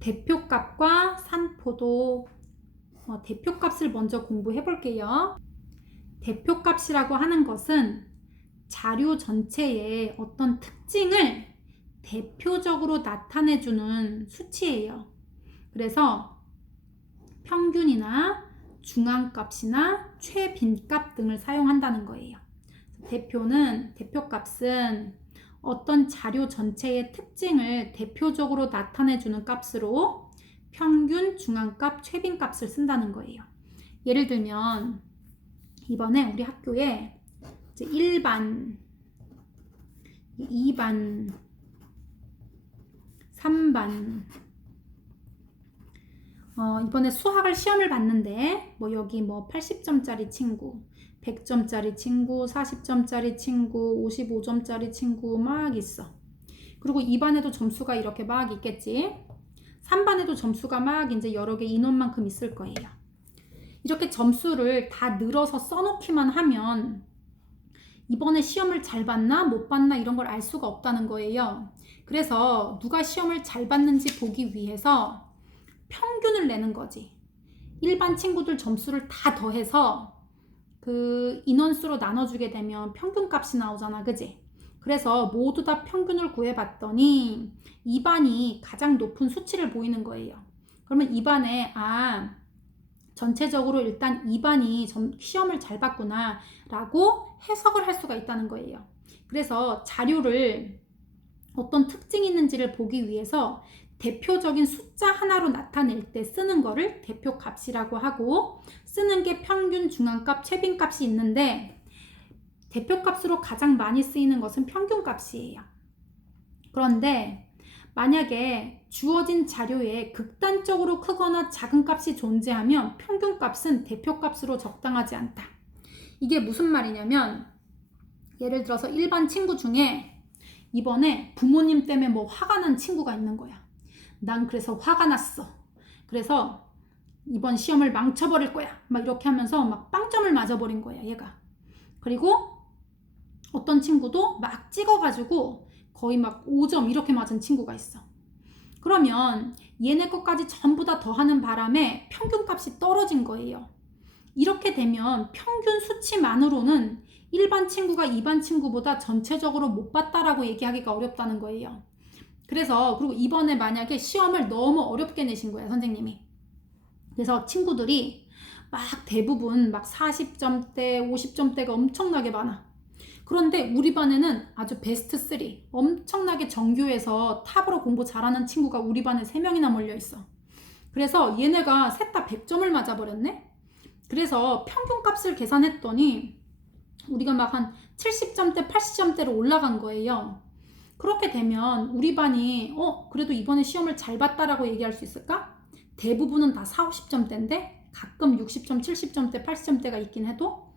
대표값과 산포도 대표값을 먼저 공부해 볼게요. 대표값이라고 하는 것은 자료 전체의 어떤 특징을 대표적으로 나타내주는 수치예요. 그래서 평균이나 중앙값이나 최빈값 등을 사용한다는 거예요. 대표값은 어떤 자료 전체의 특징을 대표적으로 나타내주는 값으로 평균, 중앙값, 최빈값을 쓴다는 거예요. 예를 들면 이번에 우리 학교에 이제 1반, 2반, 3반 이번에 수학을 시험을 봤는데 여기 80점짜리 친구, 100점짜리 친구, 40점짜리 친구, 55점짜리 친구 막 있어. 그리고 2반에도 점수가 이렇게 막 있겠지. 3반에도 점수가 막 이제 여러 개 인원만큼 있을 거예요. 이렇게 점수를 다 늘어서 써놓기만 하면 이번에 시험을 잘 봤나 못 봤나 이런 걸 알 수가 없다는 거예요. 그래서 누가 시험을 잘 봤는지 보기 위해서 평균을 내는 거지. 일반 친구들 점수를 다 더해서 그 인원수로 나눠주게 되면 평균값이 나오잖아, 그지? 그래서 모두 다 평균을 구해봤더니 2반이 가장 높은 수치를 보이는 거예요. 그러면 2반에 전체적으로 일단 2반이 시험을 잘 봤구나 라고 해석을 할 수가 있다는 거예요. 그래서 자료를 어떤 특징이 있는지를 보기 위해서 대표적인 숫자 하나로 나타낼 때 쓰는 거를 대표값이라고 하고, 쓰는 게 평균, 중앙값, 최빈값이 있는데 대표값으로 가장 많이 쓰이는 것은 평균값이에요. 그런데 만약에 주어진 자료에 극단적으로 크거나 작은 값이 존재하면 평균값은 대표값으로 적당하지 않다. 이게 무슨 말이냐면, 예를 들어서 일반 친구 중에 이번에 부모님 때문에 화가 난 친구가 있는 거야. 난 그래서 화가 났어. 그래서 이번 시험을 망쳐버릴 거야. 막 이렇게 하면서 막 빵점을 맞아버린 거야, 얘가. 그리고 어떤 친구도 막 찍어가지고 거의 막 5점 이렇게 맞은 친구가 있어. 그러면 얘네 것까지 전부 다 더하는 바람에 평균값이 떨어진 거예요. 이렇게 되면 평균 수치만으로는 일반 친구가 2반 친구보다 전체적으로 못 봤다라고 얘기하기가 어렵다는 거예요. 그래서 그리고 이번에 만약에 시험을 너무 어렵게 내신 거야, 선생님이. 그래서 친구들이 막 대부분 막 40점대, 50점대가 엄청나게 많아. 그런데 우리 반에는 아주 베스트 3, 엄청나게 정규에서 탑으로 공부 잘하는 친구가 우리 반에 3명이나 몰려있어. 그래서 얘네가 셋 다 100점을 맞아버렸네? 그래서 평균값을 계산했더니 우리가 막 한 70점대, 80점대로 올라간 거예요. 그렇게 되면 우리 반이 그래도 이번에 시험을 잘 봤다라고 얘기할 수 있을까? 대부분은 다 40, 50점대인데 가끔 60점, 70점대, 80점대가 있긴 해도,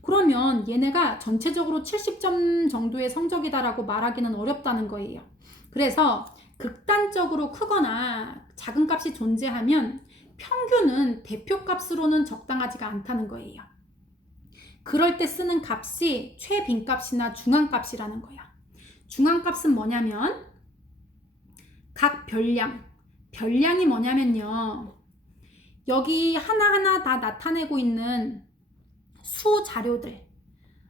그러면 얘네가 전체적으로 70점 정도의 성적이다라고 말하기는 어렵다는 거예요. 그래서 극단적으로 크거나 작은 값이 존재하면 평균은 대표값으로는 적당하지가 않다는 거예요. 그럴 때 쓰는 값이 최빈값이나 중앙값이라는 거야. 중앙값은 뭐냐면 각 별량이 뭐냐면요, 여기 하나하나 다 나타내고 있는 수 자료들,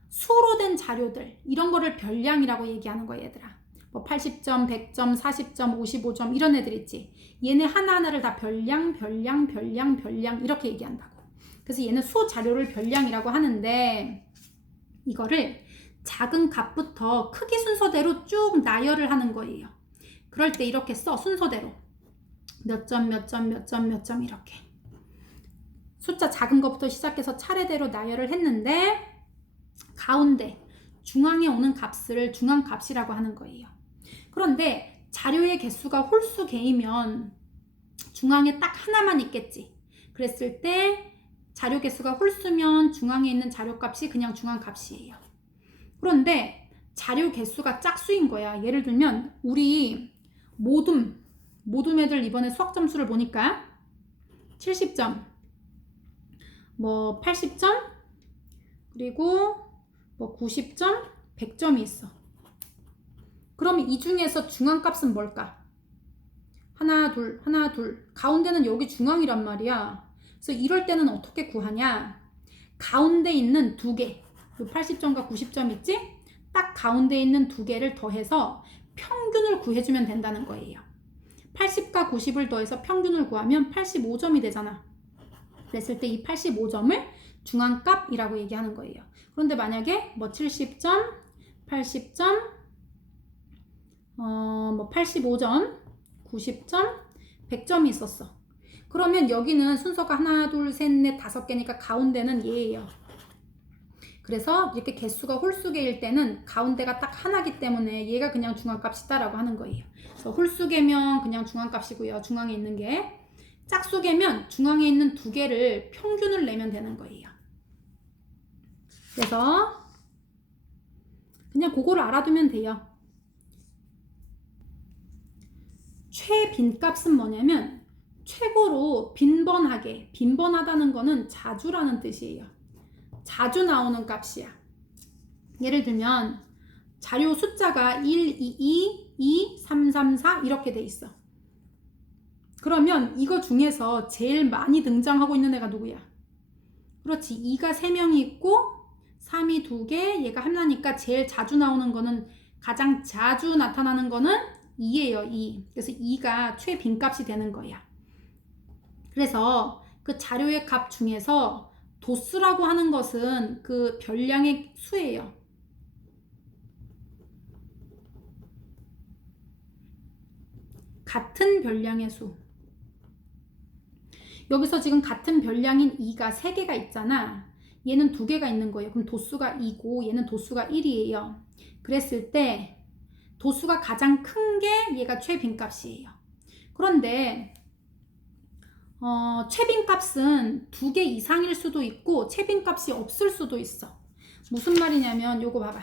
수로 된 자료들, 이런 거를 별량이라고 얘기하는 거야, 얘들아. 80점, 100점, 40점, 55점 이런 애들 있지. 얘네 하나하나를 다 별량 이렇게 얘기한다고. 그래서 얘는 수 자료를 별량이라고 하는데, 이거를 작은 값부터 크기 순서대로 쭉 나열을 하는 거예요. 그럴 때 이렇게 써, 순서대로. 몇 점 이렇게. 숫자 작은 것부터 시작해서 차례대로 나열을 했는데 가운데 중앙에 오는 값을 중앙값이라고 하는 거예요. 그런데 자료의 개수가 홀수 개이면 중앙에 딱 하나만 있겠지. 그랬을 때 자료 개수가 홀수면 중앙에 있는 자료값이 그냥 중앙값이에요. 그런데 자료 개수가 짝수인 거야. 예를 들면 우리 모둠 애들 이번에 수학 점수를 보니까 70점, 80점, 그리고 90점, 100점이 있어. 그럼 이 중에서 중앙값은 뭘까? 하나, 둘, 하나, 둘. 가운데는 여기 중앙이란 말이야. 그래서 이럴 때는 어떻게 구하냐? 가운데 있는 두 개, 80점과 90점 있지? 딱 가운데 있는 두 개를 더해서 평균을 구해주면 된다는 거예요. 80과 90을 더해서 평균을 구하면 85점이 되잖아. 그랬을 때 이 85점을 중앙값이라고 얘기하는 거예요. 그런데 만약에 뭐 70점, 80점, 85점, 90점, 100점이 있었어. 그러면 여기는 순서가 하나, 둘, 셋, 넷, 5개니까 가운데는 얘예요. 그래서 이렇게 개수가 홀수개일 때는 가운데가 딱 하나기 때문에 얘가 그냥 중앙값이다라고 하는 거예요. 그래서 홀수개면 그냥 중앙값이고요. 중앙에 있는 게. 짝수개면 중앙에 있는 두 개를 평균을 내면 되는 거예요. 그래서 그냥 그거를 알아두면 돼요. 최빈값은 뭐냐면 최고로 빈번하게, 빈번하다는 거는 자주라는 뜻이에요. 자주 나오는 값이야. 예를 들면 자료 숫자가 1, 2, 2, 2, 3, 3, 4 이렇게 돼 있어. 그러면 이거 중에서 제일 많이 등장하고 있는 애가 누구야? 그렇지. 2가 3명이 있고 3이 2개, 얘가 하나니까 제일 자주 나오는 거는, 가장 자주 나타나는 거는 2예요. 2. 그래서 2가 최빈값이 되는 거야. 그래서 그 자료의 값 중에서 도수라고 하는 것은 그 별량의 수예요. 같은 별량의 수. 여기서 지금 같은 별량인 2가 3개가 있잖아. 얘는 2개가 있는 거예요. 그럼 도수가 2고 얘는 도수가 1이에요. 그랬을 때 도수가 가장 큰 게 얘가 최빈값이에요. 그런데 최빈값은 2개 이상일 수도 있고 최빈값이 없을 수도 있어. 무슨 말이냐면 요거 봐봐.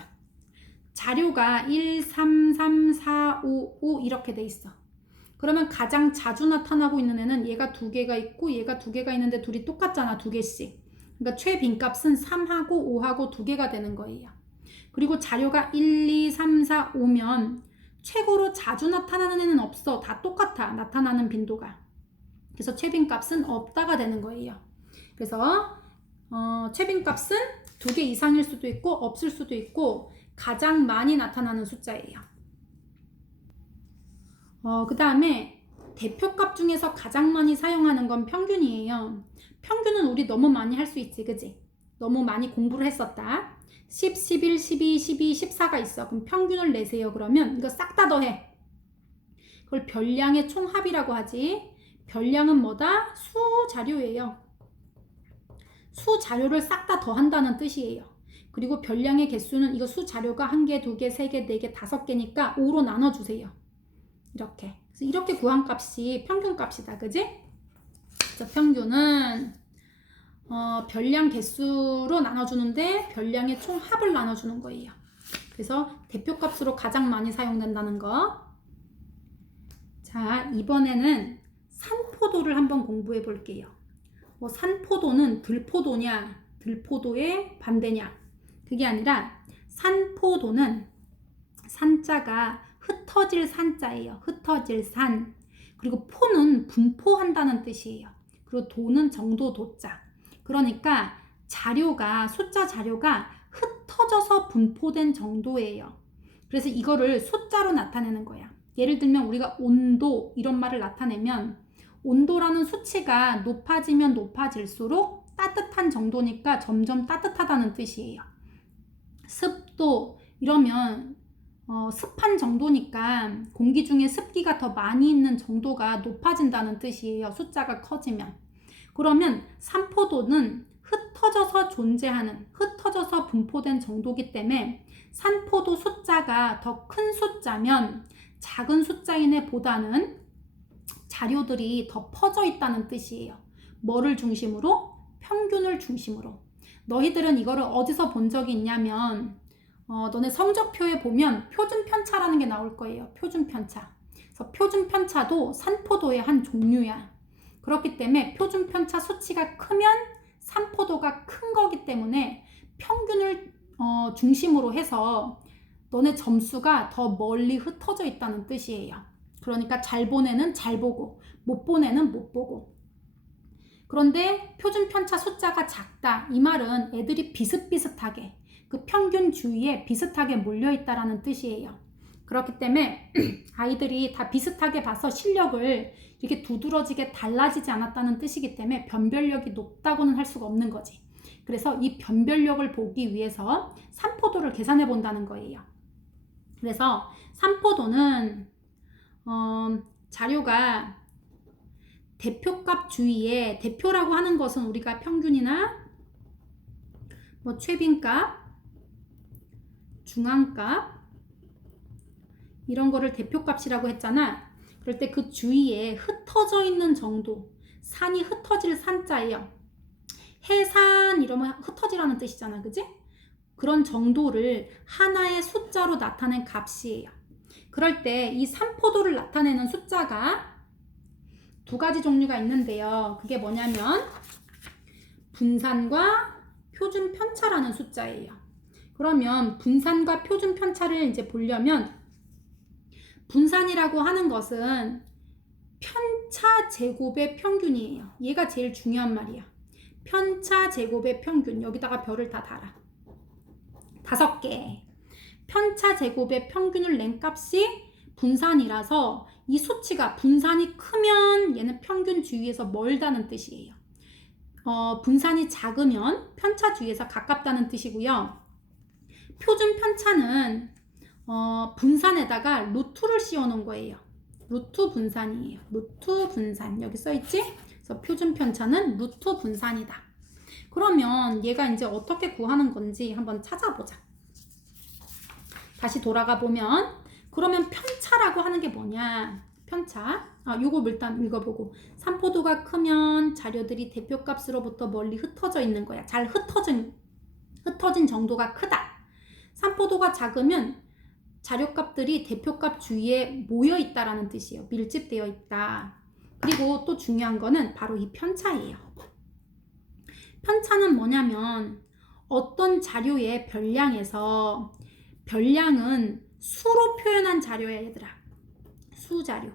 자료가 1, 3, 3, 4, 5, 5 이렇게 돼 있어. 그러면 가장 자주 나타나고 있는 애는 얘가 2개가 있고 얘가 2개가 있는데 둘이 똑같잖아. 2개씩. 그러니까 최빈값은 3하고 5하고 2개가 되는 거예요. 그리고 자료가 1, 2, 3, 4, 5면 최고로 자주 나타나는 애는 없어. 다 똑같아. 나타나는 빈도가. 그래서 최빈값은 없다가 되는 거예요. 그래서 최빈값은 2개 이상일 수도 있고 없을 수도 있고 가장 많이 나타나는 숫자예요. 그 다음에 대표값 중에서 가장 많이 사용하는 건 평균이에요. 평균은 우리 너무 많이 할 수 있지, 그지? 너무 많이 공부를 했었다. 10, 11, 12, 12, 14가 있어. 그럼 평균을 내세요. 그러면 이거 싹 다 더해. 그걸 별량의 총합이라고 하지. 별량은 뭐다? 수 자료예요. 수 자료를 싹 다 더한다는 뜻이에요. 그리고 별량의 개수는 이거 수 자료가 1개, 2개, 3개, 4개, 5개니까 5로 나눠주세요. 이렇게. 그래서 이렇게 구한 값이 평균값이다. 그지? 그래서 평균은 별량 개수로 나눠주는데 별량의 총합을 나눠주는 거예요. 그래서 대표값으로 가장 많이 사용된다는 거. 자, 이번에는 산포도를 한번 공부해 볼게요. 산포도는 들포도냐, 들포도의 반대냐. 그게 아니라 산포도는 산자가 흩어질 산자예요. 흩어질 산. 그리고 포는 분포한다는 뜻이에요. 그리고 도는 정도 도자. 그러니까 자료가, 숫자 자료가 흩어져서 분포된 정도예요. 그래서 이거를 숫자로 나타내는 거야. 예를 들면 우리가 온도 이런 말을 나타내면 온도라는 수치가 높아지면 높아질수록 따뜻한 정도니까 점점 따뜻하다는 뜻이에요. 습도 이러면 습한 정도니까 공기 중에 습기가 더 많이 있는 정도가 높아진다는 뜻이에요. 숫자가 커지면. 그러면 산포도는 흩어져서 존재하는, 흩어져서 분포된 정도이기 때문에 산포도 숫자가 더 큰 숫자면 작은 숫자인 애보다는 자료들이 더 퍼져 있다는 뜻이에요. 뭐를 중심으로? 평균을 중심으로. 너희들은 이거를 어디서 본 적이 있냐면 너네 성적표에 보면 표준편차라는 게 나올 거예요. 표준편차. 그래서 표준편차도 산포도의 한 종류야. 그렇기 때문에 표준편차 수치가 크면 산포도가 큰 거기 때문에 평균을 중심으로 해서 너네 점수가 더 멀리 흩어져 있다는 뜻이에요. 그러니까 잘 보내는 잘 보고, 못 보내는 못 보고. 그런데 표준 편차 숫자가 작다. 이 말은 애들이 비슷비슷하게, 그 평균 주위에 비슷하게 몰려있다라는 뜻이에요. 그렇기 때문에 아이들이 다 비슷하게 봐서 실력을 이렇게 두드러지게 달라지지 않았다는 뜻이기 때문에 변별력이 높다고는 할 수가 없는 거지. 그래서 이 변별력을 보기 위해서 산포도를 계산해 본다는 거예요. 그래서 산포도는 자료가 대표값 주위에, 대표라고 하는 것은 우리가 평균이나 뭐 최빈값, 중앙값 이런 거를 대표값이라고 했잖아. 그럴 때 그 주위에 흩어져 있는 정도, 산이 흩어질 산자예요. 해산 이러면 흩어지라는 뜻이잖아, 그지? 그런 정도를 하나의 숫자로 나타낸 값이에요. 그럴 때 이 산포도를 나타내는 숫자가 두 가지 종류가 있는데요. 그게 뭐냐면 분산과 표준 편차라는 숫자예요. 그러면 분산과 표준 편차를 이제 보려면 분산이라고 하는 것은 편차 제곱의 평균이에요. 얘가 제일 중요한 말이야. 편차 제곱의 평균. 여기다가 별을 다 달아. 5개. 편차 제곱의 평균을 낸 값이 분산이라서 이 수치가 분산이 크면 얘는 평균 주위에서 멀다는 뜻이에요. 분산이 작으면 편차 주위에서 가깝다는 뜻이고요. 표준 편차는 분산에다가 루트를 씌워 놓은 거예요. 루트 분산이에요. 루트 분산. 여기 써있지? 그래서 표준 편차는 루트 분산이다. 그러면 얘가 이제 어떻게 구하는 건지 한번 찾아보자. 다시 돌아가 보면, 그러면 편차라고 하는 게 뭐냐? 편차. 요거 일단 읽어보고. 산포도가 크면 자료들이 대표값으로부터 멀리 흩어져 있는 거야. 잘 흩어진 정도가 크다. 산포도가 작으면 자료값들이 대표값 주위에 모여 있다라는 뜻이에요. 밀집되어 있다. 그리고 또 중요한 거는 바로 이 편차예요. 편차는 뭐냐면 어떤 자료의 별량에서, 별량은 수로 표현한 자료야, 얘들아. 수자료.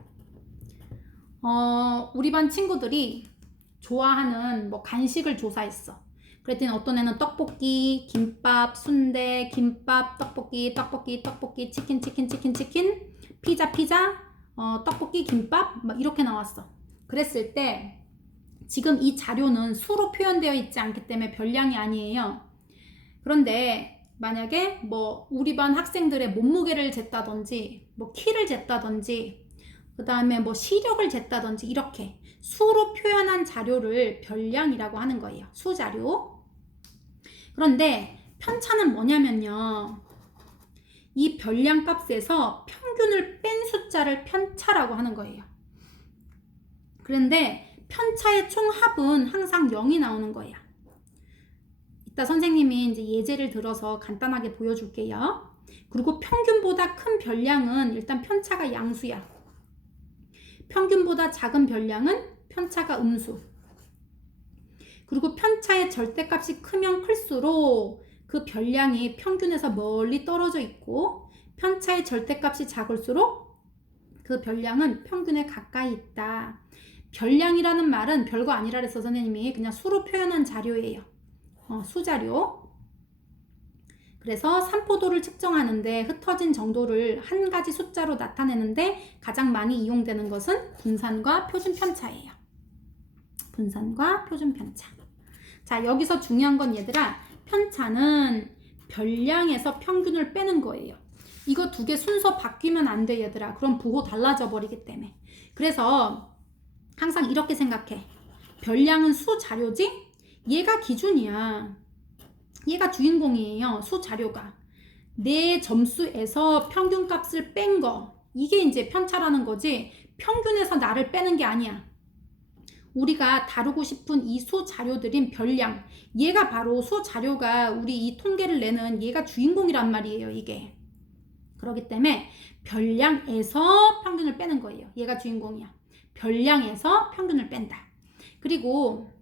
우리 반 친구들이 좋아하는 뭐 간식을 조사했어. 그랬더니 어떤 애는 떡볶이, 김밥, 순대, 김밥, 떡볶이, 치킨, 피자, 떡볶이, 김밥 막 이렇게 나왔어. 그랬을 때 지금 이 자료는 수로 표현되어 있지 않기 때문에 별량이 아니에요. 그런데 만약에 뭐 우리 반 학생들의 몸무게를 쟀다든지 뭐 키를 쟀다든지 그 다음에 뭐 시력을 쟀다든지 이렇게 수로 표현한 자료를 별량이라고 하는 거예요. 수자료. 그런데 편차는 뭐냐면요, 이 별량 값에서 평균을 뺀 숫자를 편차라고 하는 거예요. 그런데 편차의 총합은 항상 0이 나오는 거예요. 이따 선생님이 이제 예제를 들어서 간단하게 보여줄게요. 그리고 평균보다 큰 별량은 일단 편차가 양수야. 평균보다 작은 별량은 편차가 음수. 그리고 편차의 절대값이 크면 클수록 그 별량이 평균에서 멀리 떨어져 있고, 편차의 절대값이 작을수록 그 별량은 평균에 가까이 있다. 별량이라는 말은 별거 아니라 그래서 선생님이 그냥 수로 표현한 자료예요. 수자료. 그래서 산포도를 측정하는데 흩어진 정도를 한 가지 숫자로 나타내는데 가장 많이 이용되는 것은 분산과 표준 편차예요. 분산과 표준 편차. 자, 여기서 중요한 건 얘들아, 편차는 별량에서 평균을 빼는 거예요. 이거 두 개 순서 바뀌면 안 돼, 얘들아. 그럼 부호 달라져 버리기 때문에. 그래서 항상 이렇게 생각해. 별량은 수자료지? 얘가 기준이야. 얘가 주인공이에요. 수자료가. 내 점수에서 평균값을 뺀 거, 이게 이제 편차라는 거지, 평균에서 나를 빼는 게 아니야. 우리가 다루고 싶은 이 수자료들인 별량, 얘가 바로 수자료가 우리 이 통계를 내는 얘가 주인공이란 말이에요, 이게. 그렇기 때문에 별량에서 평균을 빼는 거예요. 얘가 주인공이야. 별량에서 평균을 뺀다. 그리고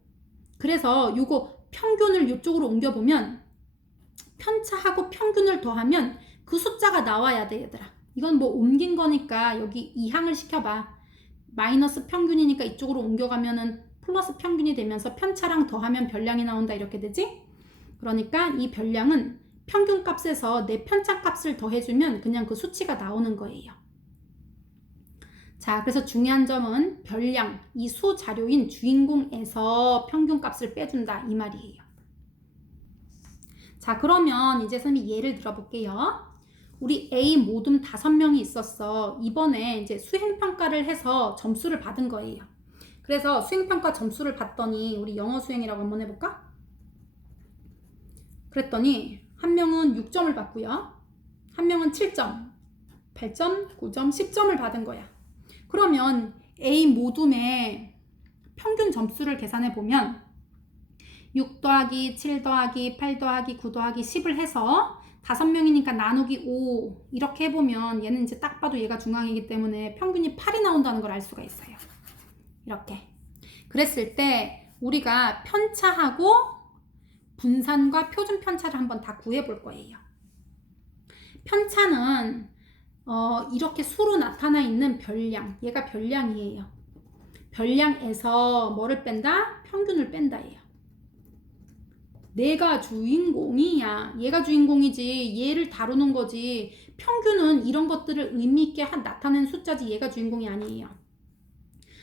그래서 요거 평균을 이쪽으로 옮겨보면 편차하고 평균을 더하면 그 숫자가 나와야 돼, 얘들아. 이건 뭐 옮긴 거니까 여기 이항을 시켜봐. 마이너스 평균이니까 이쪽으로 옮겨가면은 플러스 평균이 되면서 편차랑 더하면 별량이 나온다 이렇게 되지? 그러니까 이 별량은 평균 값에서 내 편차 값을 더해주면 그냥 그 수치가 나오는 거예요. 자, 그래서 중요한 점은 별량, 이 수 자료인 주인공에서 평균 값을 빼준다 이 말이에요. 자, 그러면 이제 선생님이 예를 들어볼게요. 우리 A 모둠 5명이 있었어. 이번에 이제 수행평가를 해서 점수를 받은 거예요. 그래서 수행평가 점수를 봤더니 우리 영어 수행이라고 한번 해볼까? 그랬더니 한 명은 6점을 받고요. 한 명은 7점, 8점, 9점, 10점을 받은 거야. 그러면 A 모둠의 평균 점수를 계산해 보면 6 더하기 7 더하기 8 더하기 9 더하기 10을 해서 5명이니까 나누기 5 이렇게 해보면 얘는 이제 딱 봐도 얘가 중앙이기 때문에 평균이 8이 나온다는 걸 알 수가 있어요. 이렇게. 그랬을 때 우리가 편차하고 분산과 표준 편차를 한번 다 구해 볼 거예요. 편차는 이렇게 수로 나타나 있는 별량, 얘가 별량이에요. 별량에서 뭐를 뺀다? 평균을 뺀다예요. 내가 주인공이야. 얘가 주인공이지. 얘를 다루는 거지. 평균은 이런 것들을 의미 있게 나타낸 숫자지 얘가 주인공이 아니에요.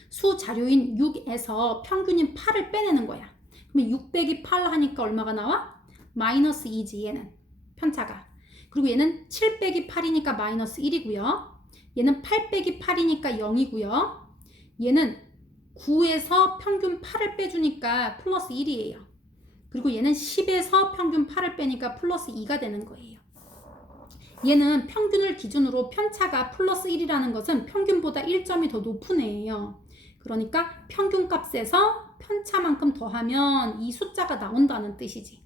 수 자료인 6에서 평균인 8을 빼내는 거야. 그러면 6 빼기 8 하니까 얼마가 나와? 마이너스 2지 얘는 편차가. 그리고 얘는 7 빼기 8이니까 마이너스 1이고요. 얘는 8 빼기 8이니까 0이고요. 얘는 9에서 평균 8을 빼주니까 플러스 1이에요. 그리고 얘는 10에서 평균 8을 빼니까 플러스 2가 되는 거예요. 얘는 평균을 기준으로 편차가 플러스 1이라는 것은 평균보다 1점이 더 높은 애예요. 그러니까 평균 값에서 편차만큼 더하면 이 숫자가 나온다는 뜻이지.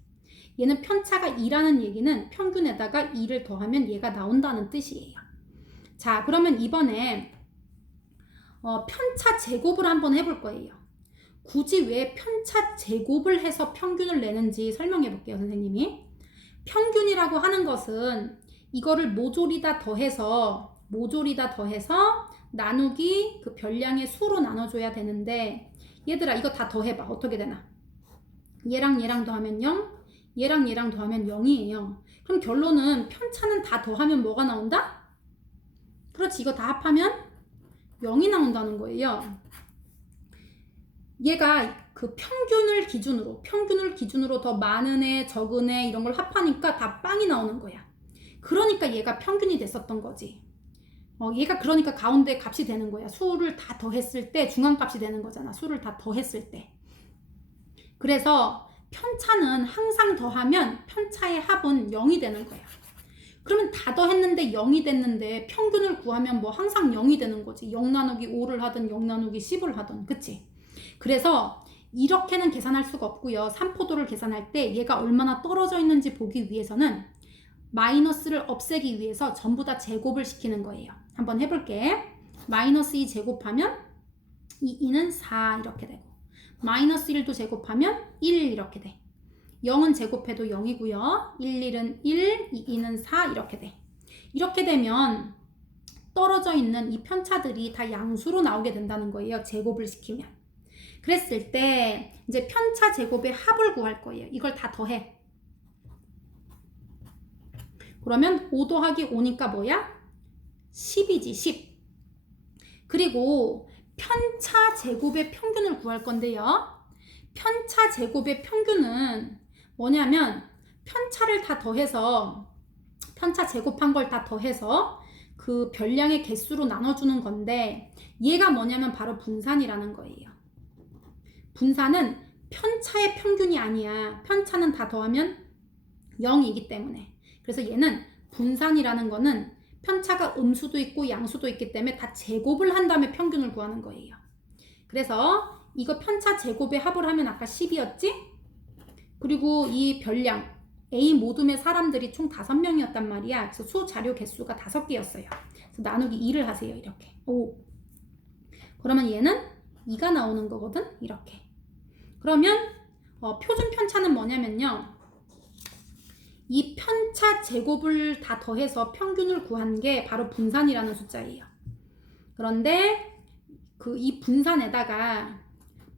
얘는 편차가 2라는 얘기는 평균에다가 2를 더하면 얘가 나온다는 뜻이에요. 자, 그러면 이번에 편차 제곱을 한번 해볼 거예요. 굳이 왜 편차 제곱을 해서 평균을 내는지 설명해 볼게요, 선생님이. 평균이라고 하는 것은 이거를 모조리다 더해서 나누기 그 별량의 수로 나눠줘야 되는데 얘들아 이거 다 더해봐. 어떻게 되나? 얘랑 얘랑 더하면 0, 얘랑 얘랑 더하면 0이에요. 그럼 결론은 편차는 다 더하면 뭐가 나온다? 그렇지, 이거 다 합하면 0이 나온다는 거예요. 얘가 그 평균을 기준으로 더 많은 애, 적은 애 이런 걸 합하니까 다 빵이 나오는 거야. 그러니까 얘가 평균이 됐었던 거지. 얘가 그러니까 가운데 값이 되는 거야. 수를 다 더했을 때 중앙값이 되는 거잖아. 수를 다 더했을 때. 그래서 편차는 항상 더하면 편차의 합은 0이 되는 거야. 그러면 다 더했는데 0이 됐는데 평균을 구하면 뭐 항상 0이 되는 거지. 0 나누기 5를 하든 0 나누기 10을 하든. 그치? 그래서 이렇게는 계산할 수가 없고요. 3포도를 계산할 때 얘가 얼마나 떨어져 있는지 보기 위해서는 마이너스를 없애기 위해서 전부 다 제곱을 시키는 거예요. 한번 해볼게. 마이너스 2 제곱하면 2는 4 이렇게 되고 마이너스 1도 제곱하면 1 이렇게 돼. 0은 제곱해도 0이고요. 1, 1은 1, 2는 4 이렇게 돼. 이렇게 되면 떨어져 있는 이 편차들이 다 양수로 나오게 된다는 거예요. 제곱을 시키면. 그랬을 때 이제 편차 제곱의 합을 구할 거예요. 이걸 다 더해. 그러면 5 더하기 5니까 뭐야? 10이지 10. 그리고 편차 제곱의 평균을 구할 건데요. 편차 제곱의 평균은 뭐냐면 편차를 다 더해서 편차 제곱한 걸 다 더해서 그 별량의 개수로 나눠주는 건데 얘가 뭐냐면 바로 분산이라는 거예요. 분산은 편차의 평균이 아니야. 편차는 다 더하면 0이기 때문에. 그래서 얘는 분산이라는 거는 편차가 음수도 있고 양수도 있기 때문에 다 제곱을 한 다음에 평균을 구하는 거예요. 그래서 이거 편차 제곱의 합을 하면 아까 10이었지? 그리고 이 별량 A 모둠의 사람들이 총 5명이었단 말이야. 그래서 수 자료 개수가 5개였어요. 그래서 나누기 2를 하세요. 이렇게. 5. 그러면 얘는 2가 나오는 거거든. 이렇게. 그러면 표준 편차는 뭐냐면요. 이 편차 제곱을 다 더해서 평균을 구한 게 바로 분산이라는 숫자예요. 그런데 이 분산에다가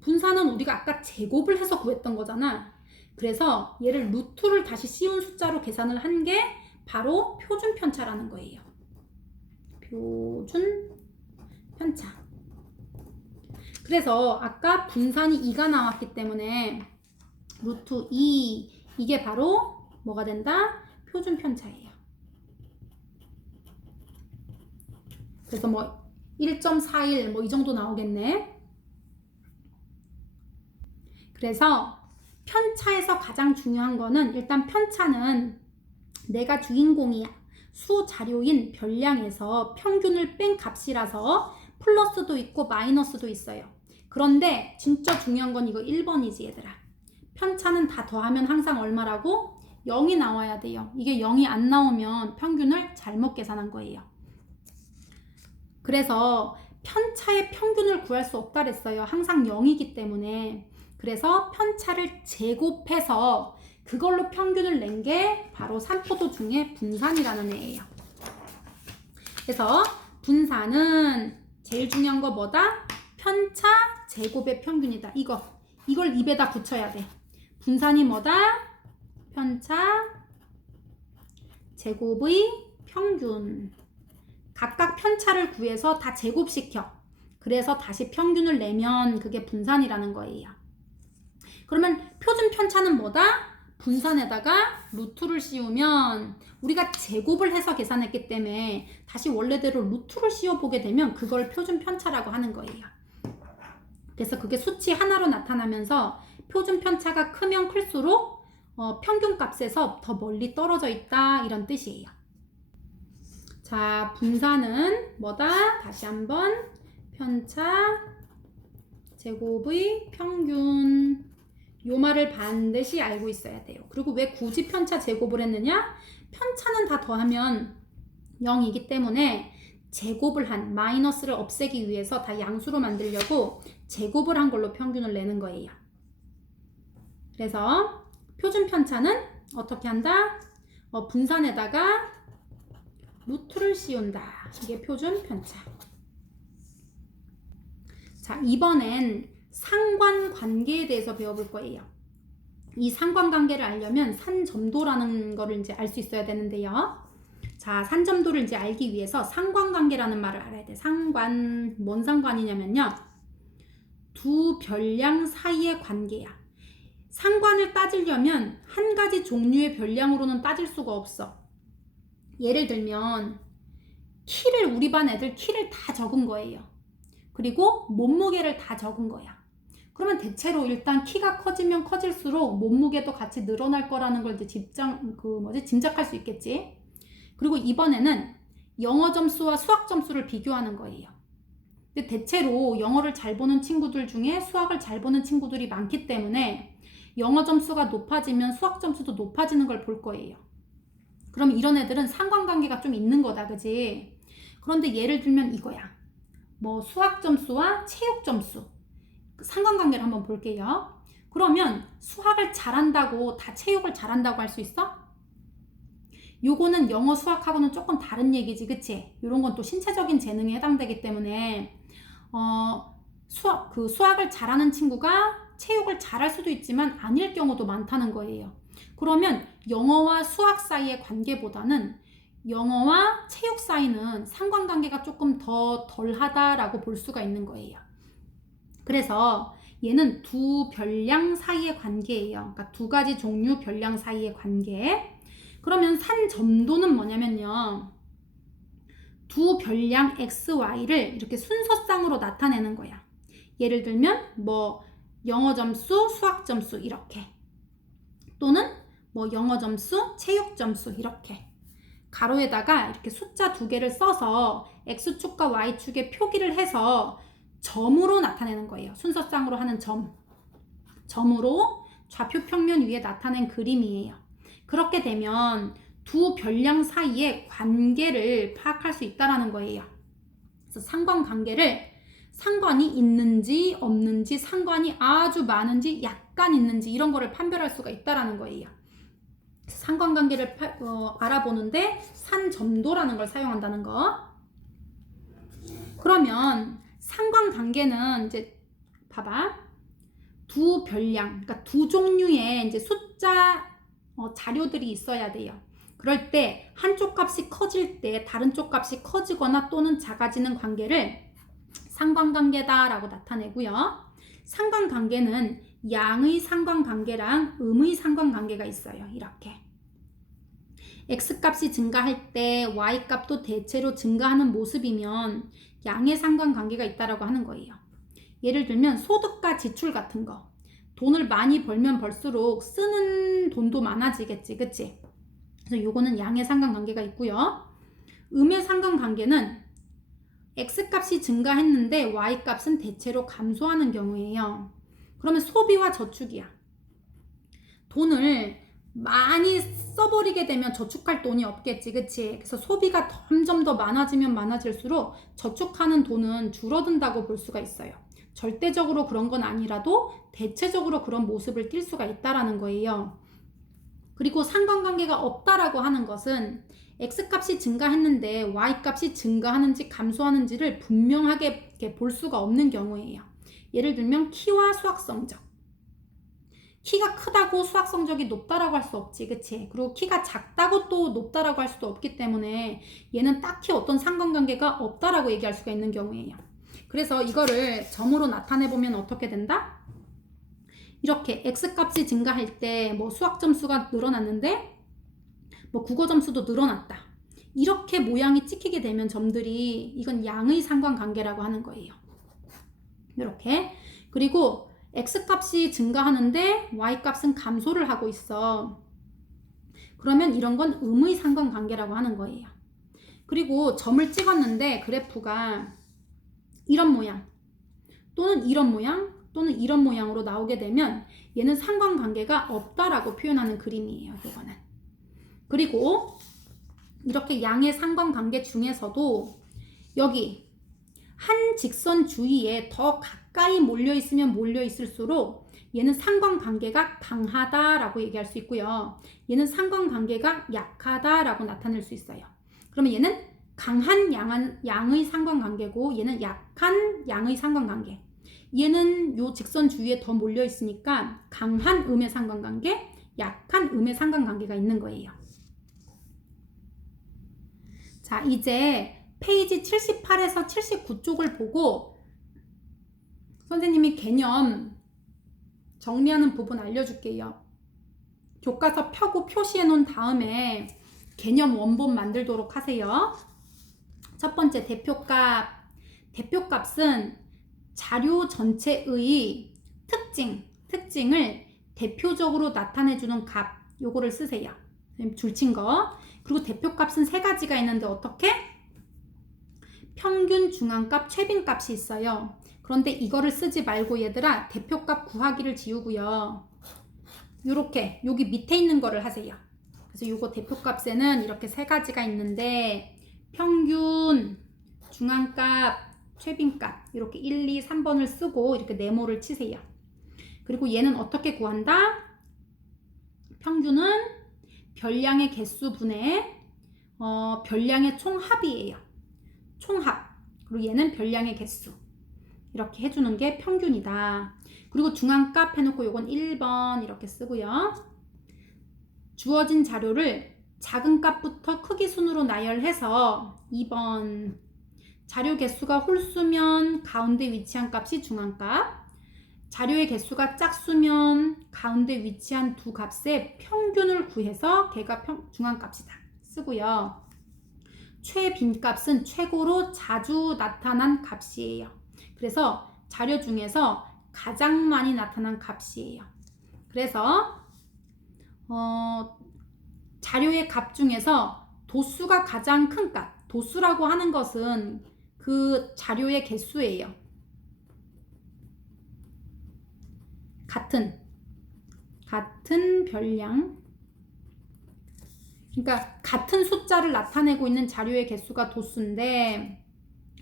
분산은 우리가 아까 제곱을 해서 구했던 거잖아. 그래서 얘를 루트를 다시 씌운 숫자로 계산을 한 게 바로 표준 편차라는 거예요. 표준 편차. 그래서 아까 분산이 2가 나왔기 때문에 루트 2 이게 바로 뭐가 된다? 표준 편차예요. 그래서 뭐 1.41 뭐 이 정도 나오겠네. 그래서 편차에서 가장 중요한 거는 일단 편차는 내가 주인공이야. 수 자료인 별량에서 평균을 뺀 값이라서 플러스도 있고 마이너스도 있어요. 그런데 진짜 중요한 건 이거 1번이지 얘들아. 편차는 다 더하면 항상 얼마라고? 0이 나와야 돼요. 이게 0이 안 나오면 평균을 잘못 계산한 거예요. 그래서 편차의 평균을 구할 수 없다 그랬어요. 항상 0이기 때문에. 그래서 편차를 제곱해서 그걸로 평균을 낸 게 바로 산포도 중에 분산이라는 애예요. 그래서 분산은 제일 중요한 거 뭐다? 편차 제곱의 평균이다. 이걸 입에다 붙여야 돼. 분산이 뭐다? 편차 제곱의 평균. 각각 편차를 구해서 다 제곱시켜. 그래서 다시 평균을 내면 그게 분산이라는 거예요. 그러면 표준 편차는 뭐다? 분산에다가 루트를 씌우면 우리가 제곱을 해서 계산했기 때문에 다시 원래대로 루트를 씌워보게 되면 그걸 표준 편차라고 하는 거예요. 그래서 그게 수치 하나로 나타나면서 표준 편차가 크면 클수록 평균 값에서 더 멀리 떨어져 있다 이런 뜻이에요. 자, 분산은 뭐다? 다시 한번 편차 제곱의 평균. 요 말을 반드시 알고 있어야 돼요. 그리고 왜 굳이 편차 제곱을 했느냐? 편차는 다 더하면 0이기 때문에 제곱을 한 마이너스를 없애기 위해서 다 양수로 만들려고 제곱을 한 걸로 평균을 내는 거예요. 그래서 표준 편차는 어떻게 한다? 분산에다가 루트를 씌운다. 이게 표준 편차. 자, 이번엔 상관관계에 대해서 배워볼 거예요. 이 상관관계를 알려면 산점도라는 거를 이제 알 수 있어야 되는데요. 자, 산점도를 이제 알기 위해서 상관관계라는 말을 알아야 돼. 뭔 상관이냐면요. 두 별량 사이의 관계야. 상관을 따지려면 한 가지 종류의 별량으로는 따질 수가 없어. 예를 들면 우리 반 애들 키를 다 적은 거예요. 그리고 몸무게를 다 적은 거야. 그러면 대체로 일단 키가 커지면 커질수록 몸무게도 같이 늘어날 거라는 걸 이제 짐작할 수 있겠지. 그리고 이번에는 영어 점수와 수학 점수를 비교하는 거예요. 근데 대체로 영어를 잘 보는 친구들 중에 수학을 잘 보는 친구들이 많기 때문에 영어 점수가 높아지면 수학 점수도 높아지는 걸 볼 거예요. 그럼 이런 애들은 상관관계가 좀 있는 거다, 그지? 그런데 예를 들면 이거야. 뭐 수학 점수와 체육 점수 상관관계를 한번 볼게요. 그러면 수학을 잘한다고 다 체육을 잘한다고 할 수 있어? 요거는 영어 수학하고는 조금 다른 얘기지, 그치? 요런 건 또 신체적인 재능에 해당되기 때문에 수학을 잘하는 친구가 체육을 잘할 수도 있지만 아닐 경우도 많다는 거예요. 그러면 영어와 수학 사이의 관계보다는 영어와 체육 사이는 상관관계가 조금 더 덜하다라고 볼 수가 있는 거예요. 그래서 얘는 두 별량 사이의 관계예요. 그러니까 두 가지 종류 별량 사이의 관계. 그러면 산점도는 뭐냐면요. 두 별량 x, y를 이렇게 순서상으로 나타내는 거야. 예를 들면 뭐 영어 점수, 수학 점수 이렇게. 또는 뭐 영어 점수, 체육 점수 이렇게. 가로에다가 이렇게 숫자 2개를 써서 x축과 y축에 표기를 해서 점으로 나타내는 거예요. 순서상으로 하는 점으로 좌표 평면 위에 나타낸 그림이에요. 그렇게 되면 두 별량 사이의 관계를 파악할 수 있다는 거예요. 그래서 상관이 있는지 없는지, 상관이 아주 많은지 약간 있는지 이런 거를 판별할 수가 있다는 거예요. 상관관계를 알아보는데 산점도라는 걸 사용한다는 거. 그러면 상관관계는 이제 봐봐. 두 별량, 그러니까 두 종류의 이제 숫자 자료들이 있어야 돼요. 그럴 때 한쪽 값이 커질 때 다른 쪽 값이 커지거나 또는 작아지는 관계를 상관관계다라고 나타내고요. 상관관계는 양의 상관관계랑 음의 상관관계가 있어요. 이렇게 x값이 증가할 때 y값도 대체로 증가하는 모습이면 양의 상관관계가 있다라고 하는 거예요. 예를 들면 소득과 지출 같은 거. 돈을 많이 벌면 벌수록 쓰는 돈도 많아지겠지, 그치? 그래서 요거는 양의 상관관계가 있고요. 음의 상관관계는 x값이 증가했는데 y값은 대체로 감소하는 경우예요. 그러면 소비와 저축이야. 돈을 많이 써버리게 되면 저축할 돈이 없겠지, 그치? 그래서 소비가 점점 더 많아지면 많아질수록 저축하는 돈은 줄어든다고 볼 수가 있어요. 절대적으로 그런 건 아니라도 대체적으로 그런 모습을 띌 수가 있다라는 거예요. 그리고 상관관계가 없다라고 하는 것은 x값이 증가했는데 y값이 증가하는지 감소하는지를 분명하게 이렇게 볼 수가 없는 경우예요. 예를 들면 키와 수학 성적. 키가 크다고 수학 성적이 높다라고 할 수 없지, 그치? 그리고 키가 작다고 또 높다라고 할 수도 없기 때문에 얘는 딱히 어떤 상관관계가 없다라고 얘기할 수가 있는 경우예요. 그래서 이거를 점으로 나타내보면 어떻게 된다? 이렇게 x값이 증가할 때 뭐 수학 점수가 늘어났는데 뭐 국어 점수도 늘어났다. 이렇게 모양이 찍히게 되면 점들이 이건 양의 상관관계라고 하는 거예요. 이렇게. 그리고 x값이 증가하는데 y값은 감소를 하고 있어. 그러면 이런 건 음의 상관관계라고 하는 거예요. 그리고 점을 찍었는데 그래프가 이런 모양 또는 이런 모양 또는 이런 모양으로 나오게 되면 얘는 상관관계가 없다라고 표현하는 그림이에요. 이거는. 그리고 이렇게 양의 상관관계 중에서도 여기 한 직선 주위에 더 가까이 몰려 있으면 몰려 있을수록 얘는 상관관계가 강하다라고 얘기할 수 있고요. 얘는 상관관계가 약하다라고 나타낼 수 있어요. 그러면 얘는 강한 양의 상관관계고 얘는 약한 양의 상관관계. 얘는 요 직선 주위에 더 몰려 있으니까 강한 음의 상관관계, 약한 음의 상관관계가 있는 거예요. 자, 이제 페이지 78에서 79쪽을 보고 선생님이 개념 정리하는 부분 알려줄게요. 교과서 펴고 표시해 놓은 다음에 개념 원본 만들도록 하세요. 첫 번째 대표값. 대표값은 자료 전체의 특징을 대표적으로 나타내주는 값. 요거를 쓰세요. 줄친 거. 그리고 대표값은 세 가지가 있는데 어떻게? 평균, 중앙값, 최빈값이 있어요. 그런데 이거를 쓰지 말고 얘들아 대표값 구하기를 지우고요. 요렇게 여기 밑에 있는 거를 하세요. 그래서 요거 대표값에는 이렇게 세 가지가 있는데 평균, 중앙값, 최빈값 이렇게 1, 2, 3번을 쓰고 이렇게 네모를 치세요. 그리고 얘는 어떻게 구한다? 평균은 별량의 개수분의 별량의 총합이에요. 총합. 그리고 얘는 별량의 개수. 이렇게 해주는 게 평균이다. 그리고 중앙값 해놓고 요건 1번 이렇게 쓰고요. 주어진 자료를 작은 값부터 크기 순으로 나열해서 2번. 자료 개수가 홀수면 가운데 위치한 값이 중앙값. 자료의 개수가 짝수면 가운데 위치한 두 값의 평균을 구해서 걔가 중앙값이다. 쓰고요. 최빈값은 최고로 자주 나타난 값이에요. 그래서 자료 중에서 가장 많이 나타난 값이에요. 그래서 자료의 값 중에서 도수가 가장 큰 값. 도수라고 하는 것은 그 자료의 개수예요. 같은 별량. 그러니까 같은 숫자를 나타내고 있는 자료의 개수가 도수인데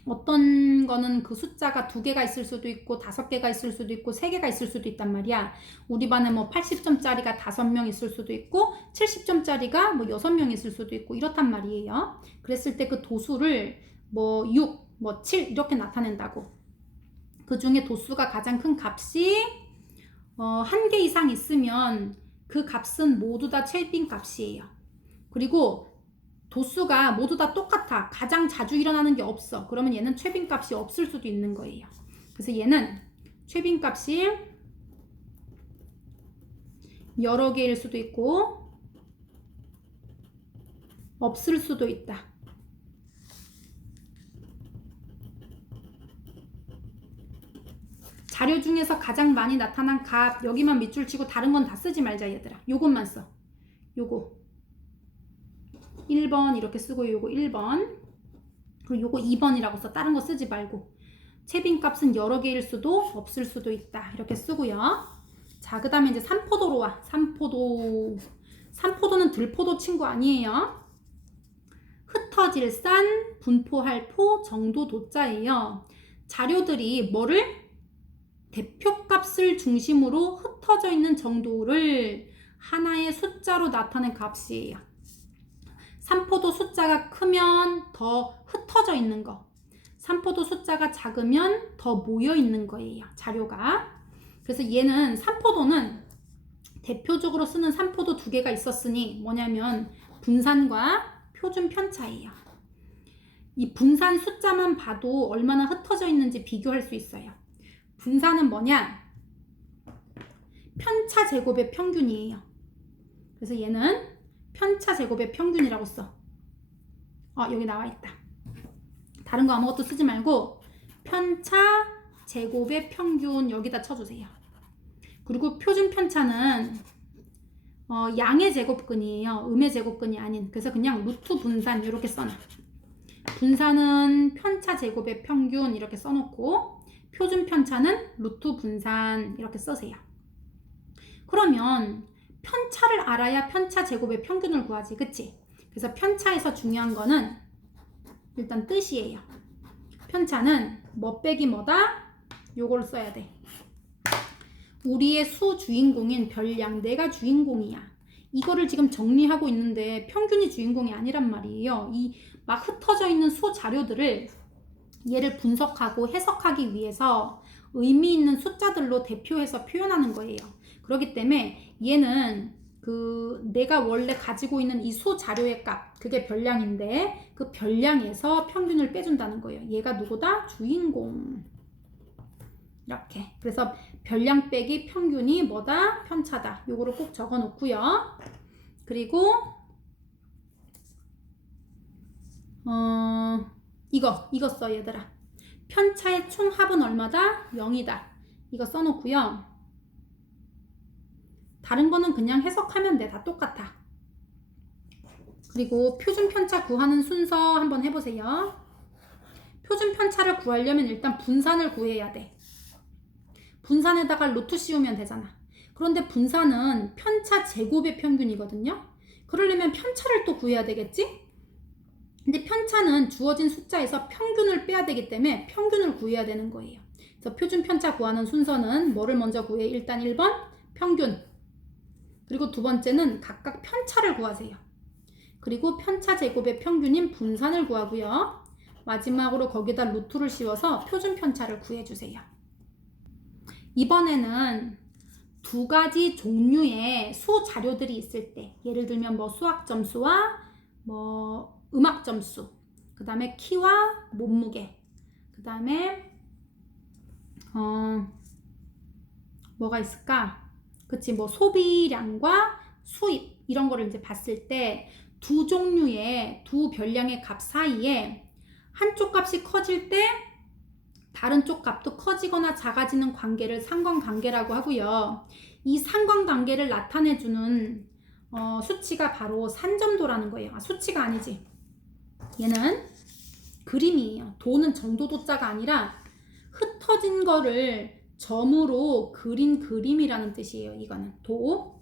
어떤 거는 그 숫자가 2개가 있을 수도 있고 5개가 있을 수도 있고 3개가 있을 수도 있단 말이야. 우리 반에 뭐 80점짜리가 5명 있을 수도 있고 70점짜리가 뭐 6명 있을 수도 있고 이렇단 말이에요. 그랬을 때 그 도수를 뭐 6, 뭐 7 이렇게 나타낸다고. 그 중에 도수가 가장 큰 값이 1개 이상 있으면 그 값은 모두 다 최빈 값이에요. 그리고 도수가 모두 다 똑같아. 가장 자주 일어나는 게 없어. 그러면 얘는 최빈 값이 없을 수도 있는 거예요. 그래서 얘는 최빈 값이 여러 개일 수도 있고 없을 수도 있다. 자료 중에서 가장 많이 나타난 값 여기만 밑줄 치고 다른 건 다 쓰지 말자 얘들아. 요것만 써. 요거 1번 이렇게 쓰고 요거 1번 그리고 요거 2번이라고 써. 다른 거 쓰지 말고. 최빈 값은 여러 개일 수도 없을 수도 있다. 이렇게 쓰고요. 자, 그 다음에 이제 산포도로 와. 산포도. 산포도는 들포도 친구 아니에요. 흩어질 산, 분포할 포, 정도 도자예요. 자료들이 뭐를? 대표값을 중심으로 흩어져 있는 정도를 하나의 숫자로 나타낸 값이에요. 산포도 숫자가 크면 더 흩어져 있는 거. 산포도 숫자가 작으면 더 모여 있는 거예요. 자료가. 그래서 얘는 산포도는 대표적으로 쓰는 산포도 2개가 있었으니 뭐냐면 분산과 표준 편차예요. 이 분산 숫자만 봐도 얼마나 흩어져 있는지 비교할 수 있어요. 분산은 뭐냐? 편차 제곱의 평균이에요. 그래서 얘는 편차 제곱의 평균이라고 써. 여기 나와 있다. 다른 거 아무것도 쓰지 말고 편차 제곱의 평균 여기다 쳐주세요. 그리고 표준 편차는 양의 제곱근이에요. 음의 제곱근이 아닌. 그래서 그냥 루트 분산 이렇게 써놔. 분산은 편차 제곱의 평균 이렇게 써놓고 표준 편차는 루트 분산 이렇게 쓰세요. 그러면 편차를 알아야 편차 제곱의 평균을 구하지, 그치? 그래서 편차에서 중요한 거는 일단 뜻이에요. 편차는 뭐 빼기 뭐다? 요걸 써야 돼. 우리의 수 주인공인 별량, 내가 주인공이야. 이거를 지금 정리하고 있는데 평균이 주인공이 아니란 말이에요. 이 막 흩어져 있는 수 자료들을 얘를 분석하고 해석하기 위해서 의미 있는 숫자들로 대표해서 표현하는 거예요. 그렇기 때문에 얘는 내가 원래 가지고 있는 이 수 자료의 값, 그게 별량인데 그 별량에서 평균을 빼준다는 거예요. 얘가 누구다? 주인공. 이렇게. 그래서 별량 빼기 평균이 뭐다? 편차다. 요거를 꼭 적어 놓고요. 그리고 이거 써 얘들아. 편차의 총합은 얼마다? 0이다. 이거 써놓고요. 다른 거는 그냥 해석하면 돼. 다 똑같아. 그리고 표준 편차 구하는 순서 한번 해보세요. 표준 편차를 구하려면 일단 분산을 구해야 돼. 분산에다가 루트 씌우면 되잖아. 그런데 분산은 편차 제곱의 평균이거든요. 그러려면 편차를 또 구해야 되겠지? 근데 편차는 주어진 숫자에서 평균을 빼야 되기 때문에 평균을 구해야 되는 거예요. 그래서 표준 편차 구하는 순서는 뭐를 먼저 구해? 일단 1번 평균. 그리고 두 번째는 각각 편차를 구하세요. 그리고 편차 제곱의 평균인 분산을 구하고요. 마지막으로 거기다 루트를 씌워서 표준 편차를 구해주세요. 이번에는 2가지 종류의 수 자료들이 있을 때, 예를 들면 뭐 수학 점수와 뭐 음악 점수, 그 다음에 키와 몸무게, 그 다음에 뭐가 있을까? 그치, 뭐 소비량과 수입 이런 거를 이제 봤을 때 두 종류의 두 별량의 값 사이에 한쪽 값이 커질 때 다른 쪽 값도 커지거나 작아지는 관계를 상관관계라고 하고요. 이 상관관계를 나타내주는 수치가 바로 산점도라는 거예요. 수치가 아니지. 얘는 그림이에요. 도는 정도도자가 아니라 흩어진 거를 점으로 그린 그림이라는 뜻이에요. 이거는 도.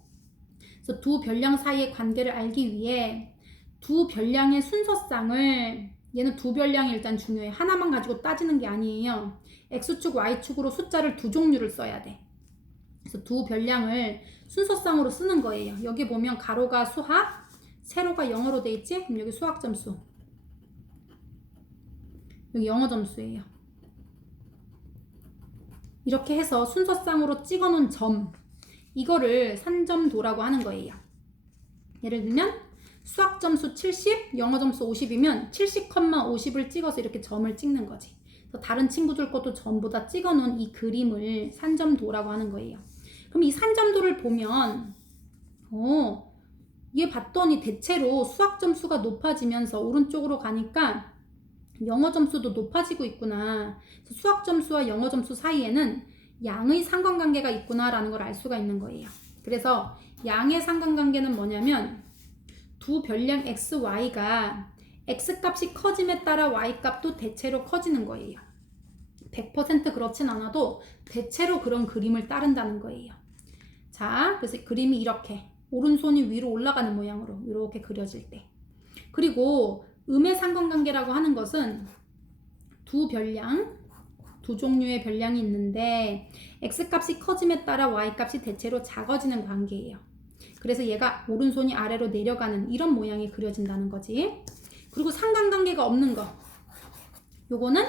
그래서 두 별량 사이의 관계를 알기 위해 두 별량의 순서쌍을 얘는 두 변량이 일단 중요해. 하나만 가지고 따지는 게 아니에요. X축, Y축으로 숫자를 두 종류를 써야 돼. 그래서 두 변량을 순서상으로 쓰는 거예요. 여기 보면 가로가 수학, 세로가 영어로 돼 있지? 그럼 여기 수학 점수. 여기 영어 점수예요. 이렇게 해서 순서상으로 찍어 놓은 점, 이거를 산점도라고 하는 거예요. 예를 들면 수학 점수 70, 영어 점수 50이면 70,50을 찍어서 이렇게 점을 찍는 거지. 그래서 다른 친구들 것도 전부 다 찍어 놓은 이 그림을 산점도라고 하는 거예요. 그럼 이 산점도를 보면 얘 봤더니 대체로 수학 점수가 높아지면서 오른쪽으로 가니까 영어 점수도 높아지고 있구나. 수학 점수와 영어 점수 사이에는 양의 상관관계가 있구나라는 걸 알 수가 있는 거예요. 그래서 양의 상관관계는 뭐냐면 두 변량 x, y가 x 값이 커짐에 따라 y 값도 대체로 커지는 거예요. 100% 그렇진 않아도 대체로 그런 그림을 따른다는 거예요. 자, 그래서 그림이 이렇게 오른손이 위로 올라가는 모양으로 이렇게 그려질 때, 그리고 음의 상관관계라고 하는 것은 두 변량, 두 종류의 변량이 있는데 x값이 커짐에 따라 y값이 대체로 작아지는 관계예요. 그래서 얘가 오른손이 아래로 내려가는 이런 모양이 그려진다는 거지. 그리고 상관관계가 없는 거, 요거는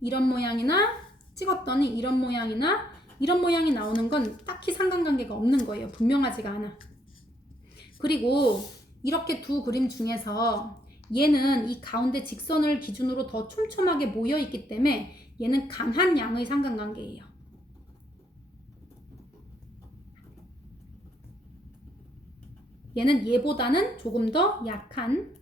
이런 모양이나 찍었더니 이런 모양이나 이런 모양이 나오는 건 딱히 상관관계가 없는 거예요. 분명하지가 않아. 그리고 이렇게 두 그림 중에서 얘는 이 가운데 직선을 기준으로 더 촘촘하게 모여 있기 때문에 얘는 강한 양의 상관관계예요. 얘는 얘보다는 조금 더 약한,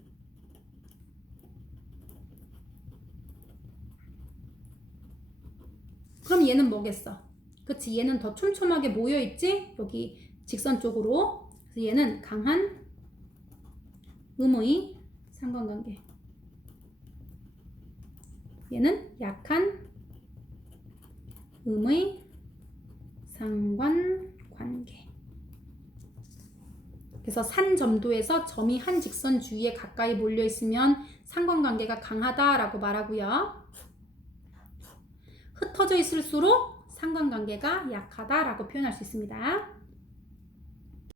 그럼 얘는 뭐겠어? 그치, 얘는 더 촘촘하게 모여 있지? 여기 직선 쪽으로. 그래서 얘는 강한 음의 상관관계, 얘는 약한 음의 상관관계. 그래서 산점도에서 점이 한 직선 주위에 가까이 몰려 있으면 상관관계가 강하다라고 말하고요. 흩어져 있을수록 상관관계가 약하다라고 표현할 수 있습니다.